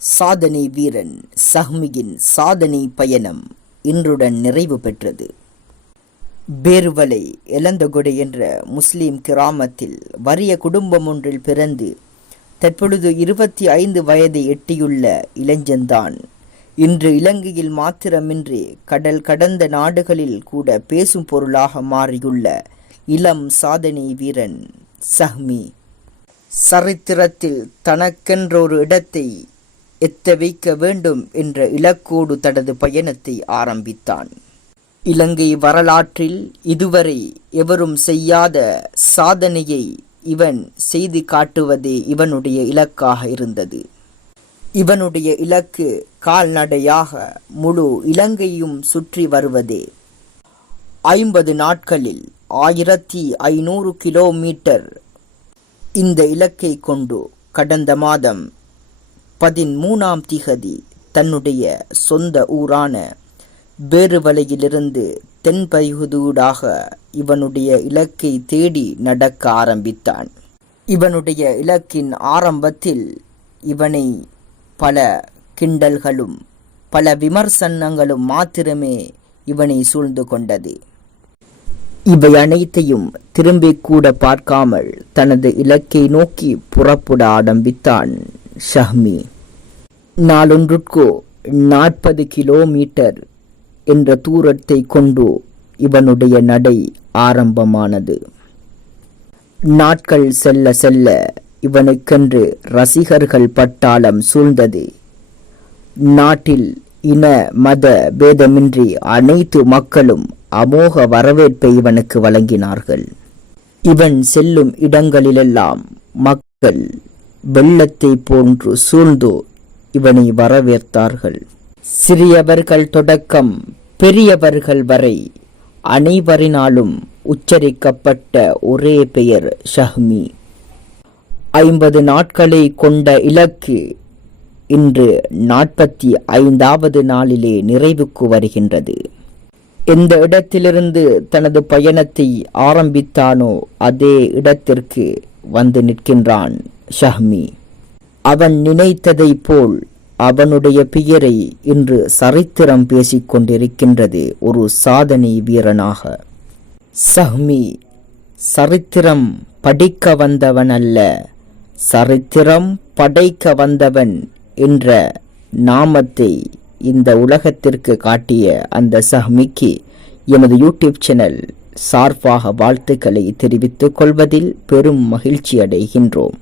சாதனை வீரன் சஹ்மியின் சாதனை பயணம் இன்றுடன் நிறைவு பெற்றது. பேருவலை எலந்தகொடை என்ற முஸ்லிம் கிராமத்தில் வறிய குடும்பம் ஒன்றில் பிறந்து தற்பொழுது 25 வயதை எட்டியுள்ள இளைஞன்தான் இன்று இலங்கையில் மாத்திரமின்றி கடல் கடந்த நாடுகளில் கூட பேசும் பொருளாக மாறியுள்ள இளம் சாதனை வீரன் சஹ்மி. சரித்திரத்தில் தனக்கென்றொரு இடத்தை எத்த வைக்க வேண்டும் என்ற இலக்கோடு தனது பயணத்தை ஆரம்பித்தான். இலங்கை வரலாற்றில் இதுவரை எவரும் செய்யாத சாதனையை இவன் செய்து காட்டுவதே இவனுடைய இலக்காக இருந்தது. இவனுடைய இலக்கு கால்நடையாக முழு இலங்கையும் சுற்றி வருவதே. 50 நாட்களில் 1500 கிலோமீட்டர் இந்த இலக்கை கொண்டு கடந்த மாதம் 13ஆம் திகதி தன்னுடைய சொந்த ஊரான பேருவலையிலிருந்து தென்பகுதியூடாக இவனுடைய இலக்கை தேடி நடக்க ஆரம்பித்தான். இவனுடைய இலக்கின் ஆரம்பத்தில் இவனை பல கிண்டல்களும் பல விமர்சனங்களும் மாத்திரமே இவனை சூழ்ந்து கொண்டது. இவை அனைத்தையும் திரும்பி கூட பார்க்காமல் தனது இலக்கை நோக்கி புறப்பட ஆரம்பித்தான் சஹ்மி. நாளொன்றுக்கு 40 கிலோமீட்டர் என்ற தூரத்தை கொண்டு இவனுடைய நடை ஆரம்பமானது. நாட்கள் செல்ல செல்ல இவனுக்கென்று ரசிகர்கள் பட்டாளம் சூழ்ந்தது. நாட்டில் இன மத பேதமின்றி அனைத்து மக்களும் அமோக வரவேற்பை இவனுக்கு வழங்கினார்கள். இவன் செல்லும் இடங்களிலெல்லாம் மக்கள் வெள்ளத்தை போன்று சூழ்ந்து இவனை வரவேற்றார்கள். சிறியவர்கள் தொடக்கம் பெரியவர்கள் வரை அனைவரினாலும் உச்சரிக்கப்பட்ட ஒரே பெயர் சஹ்மி. 50 நாட்களை கொண்ட இலக்கு இன்று 45வது நாளிலே நிறைவுக்கு வருகின்றது. எந்த இடத்திலிருந்து தனது பயணத்தை ஆரம்பித்தானோ அதே இடத்திற்கு வந்து நிற்கின்றான் சஹ்மி. அவன் நினைத்ததை போல் அவனுடைய பெயரை இன்று சரித்திரம் பேசிக் கொண்டிருக்கின்றது ஒரு சாதனை வீரனாக. சஹ்மி சரித்திரம் படிக்க வந்தவன் அல்ல, சரித்திரம் படைக்க வந்தவன் என்ற நாமத்தை இந்த உலகத்திற்கு காட்டிய அந்த சஹ்மிக்கு எமது யூடியூப் சேனல் சார்பாக வாழ்த்துக்களை தெரிவித்துக் கொள்வதில் பெரும் மகிழ்ச்சி அடைகின்றோம்.